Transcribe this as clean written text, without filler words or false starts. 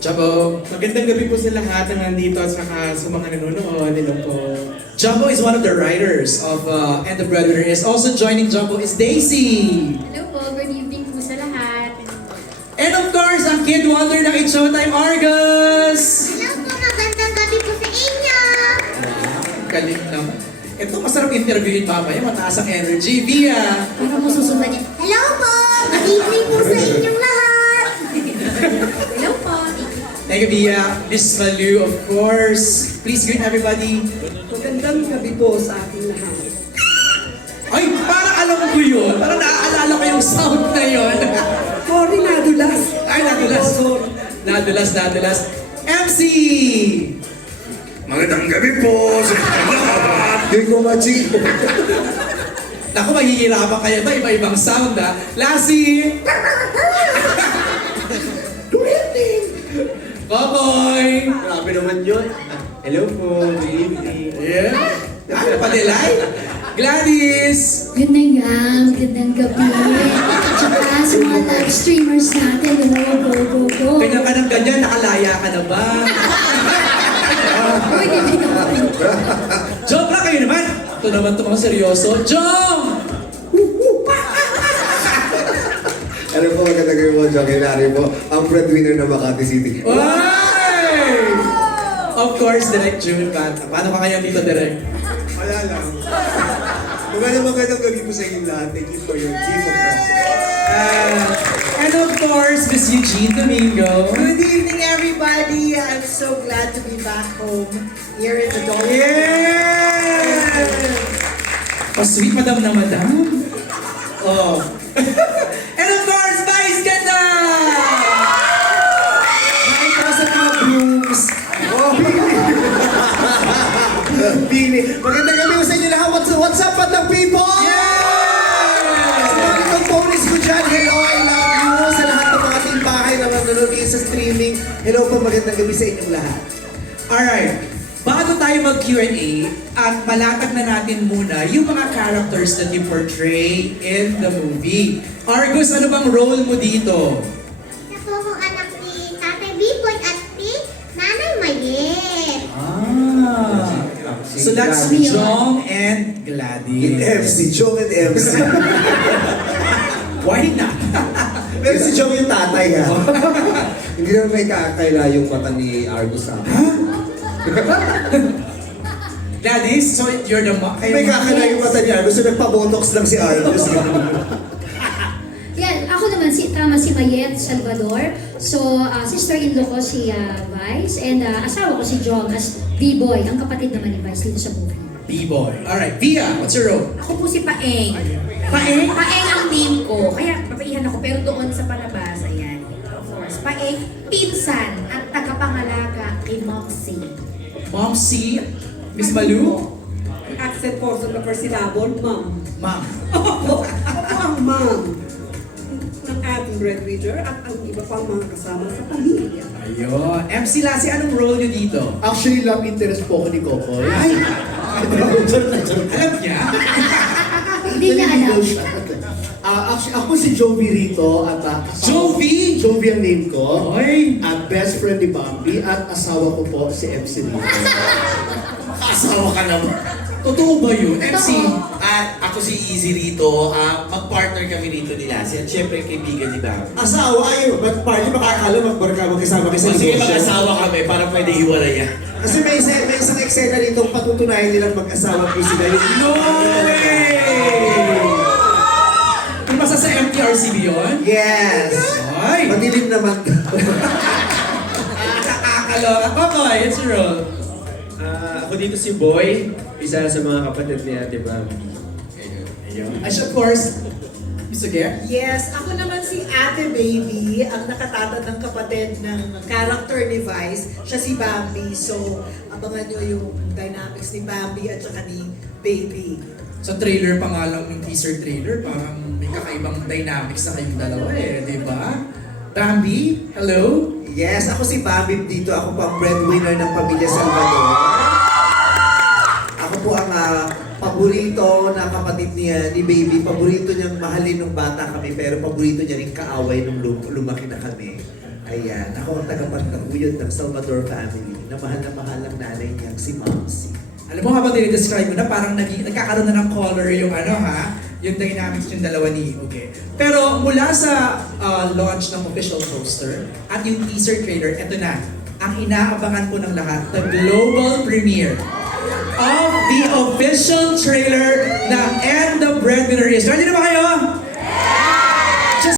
Jumbo, magandang gabi po sa lahat na nandito at saka sa mga nanonood. Hello po. Jumbo is one of the writers of And the Breadwinner is also joining Jumbo is Daisy. Hello po, good evening po sa lahat. And of course, ang Kid Wonder ng Showtime Argus. Hello po, magandang gabi po sa inyo! Galing naman. Ito, masarap interviewin mamaya, mataas ang energy. Via. Para mo susunod niya. Hello po! Good evening po sa inyong lahat! Hello po. Thank you, Via. Miss Malu, of course. Please greet everybody. Magandang gabi po sa ating lahat. Ay, parang alam ko yun. Parang naaalala ko yung sound na yun. Sorry, nadulas. Ay, nadulas. Nadulas. MC! Magandang gabi po sa inyong lahat. Hindi ko machi. Naku, mahihirapan kayo ito. Iba-ibang sound, ha? Lassie! Kokoy! Grabe naman yun. Hello po, good evening. Yeah. Ano pa nilay? Gladys! Magandang gabi. Tsaka sa mga live streamers natin, go. Ganyan ka ng ganyan, nakalaya ka na ba? Uy, hindi naman. Joke lang kayo naman! Ito naman ito mga seryoso. Jom! Ano po, magandang gabi po, John Hilary po. Ang breadwinner ng Makati City. Oy! Of course, Direct June. Paano ka kaya dito, Direct? Wala lang. Magandang gabi po sa inyong lahat. Thank you for your gift of presence. And of course, Miss Eugene Domingo. Good evening, everybody. I'm so glad to be back home here in the Dolly. Yeah! Oh, sweet madam na madam. Oh. And of course, Vice Ganda! Nakita sa mga brooms. Bini. Magandang gabi po sa inyo lahat. What's up, Padang people? Yeah! Sa mga little ponies ko dyan, hello, I love you. Sa lahat ng mga timbahay na nanonood sa streaming, hello po, magandang gabi sa inyong lahat. Alright. Bago tayo mag-Q&A at malatag na natin muna yung mga characters that you portray in the movie. Argus, ano bang role mo dito? Ito po kong anak ni Tatay Bipoy at ni Nanay Mayet. So that's Jong and Gladys. MC, Jong and MC. Why not? Pero si Jong yung tatay ha. Hindi naman may kakaila yung mata ni Argus sa akin. Gladys, so you're the mom. May kakaila yung mata ni Argus, so nagpa-botox lang si Argus. Yan, ako naman si Mayet Salvador. So, sister-in-law ko si Vice and asawa ko si John as B-boy, ang kapatid naman ni Vice dito sa movie. B-boy. Alright, Via, what's your role? Ako po si Paeng. Paeng? Paeng ang name ko. Kaya papaihan ako. Pero doon sa palabas, ayan. Of course. Paeng, pinsan at tagapangalaga kay Moxie. Mom C, Miss Malu? Accent po sa persilabon, ma'am. Ma'am. Ako ang ma'am ng ating breadwinner at ang iba pang mga kasama sa pamilya. Ayun. MC Lassie, anong role niyo dito? Actually, love interest po ako ni Kokoy. Ay! Alam niya? Hindi niya alam. Actually, ako si Jovi rito at Jovi? Jovi ang name ko. Ay! At best friend ni Bambi at asawa ko po si MC rito. Asawa ka naman. Totoo ba yun? MC? At ako si Easy rito, mag-partner kami rito ni Lassie at syempre kaibigan ni Bam. Asawa ay, party makakala magkasama kayo sa Sige, negosyo. mag-asawa kami para pwede hiwalay yan. Kasi may isang eksena rito patutunayan nilang mag-asawa po sila. No way! Tumasa sa MTRCB yun? Yes! Ay! Madilim naman. Nakakaloka. Kokoy, it's your role. Ako dito si Boy, isa sa mga kapatid ni Ate Bambi. Ayun. As of course, Mr. Gare? Yes, ako naman si Ate Baby, ang nakatatad ng kapatid ng character ni Vice. Siya si Bambi, so abangan nyo yung dynamics ni Bambi at saka ni Baby. Sa trailer pa nga lang yung teaser trailer, parang may kakaibang dynamics na kayong dalawa di ba? Bambi, hello? Yes, ako si Bambi dito. Ako po ang breadwinner ng Pamilya Salvador. Ako po ang paborito na kapatid ni Baby. Paborito niyang mahalin nung bata kami, pero paborito niya rin kaaway nung lumaki na kami. Ayan, ako ang tagapagtaguyod ng Salvador family na mahal ng nanay niyang si Momsy. Alam mo, habang dinidescribe mo na, parang nagkakaroon na ng color yung yung dynamics yung dalawa ni Okay. Pero mula sa launch ng official poster at yung teaser trailer, eto na, ang inaabangan po ng lahat, the global premiere of the official trailer ng And the Breadwinner Is. Ready na ba kayo?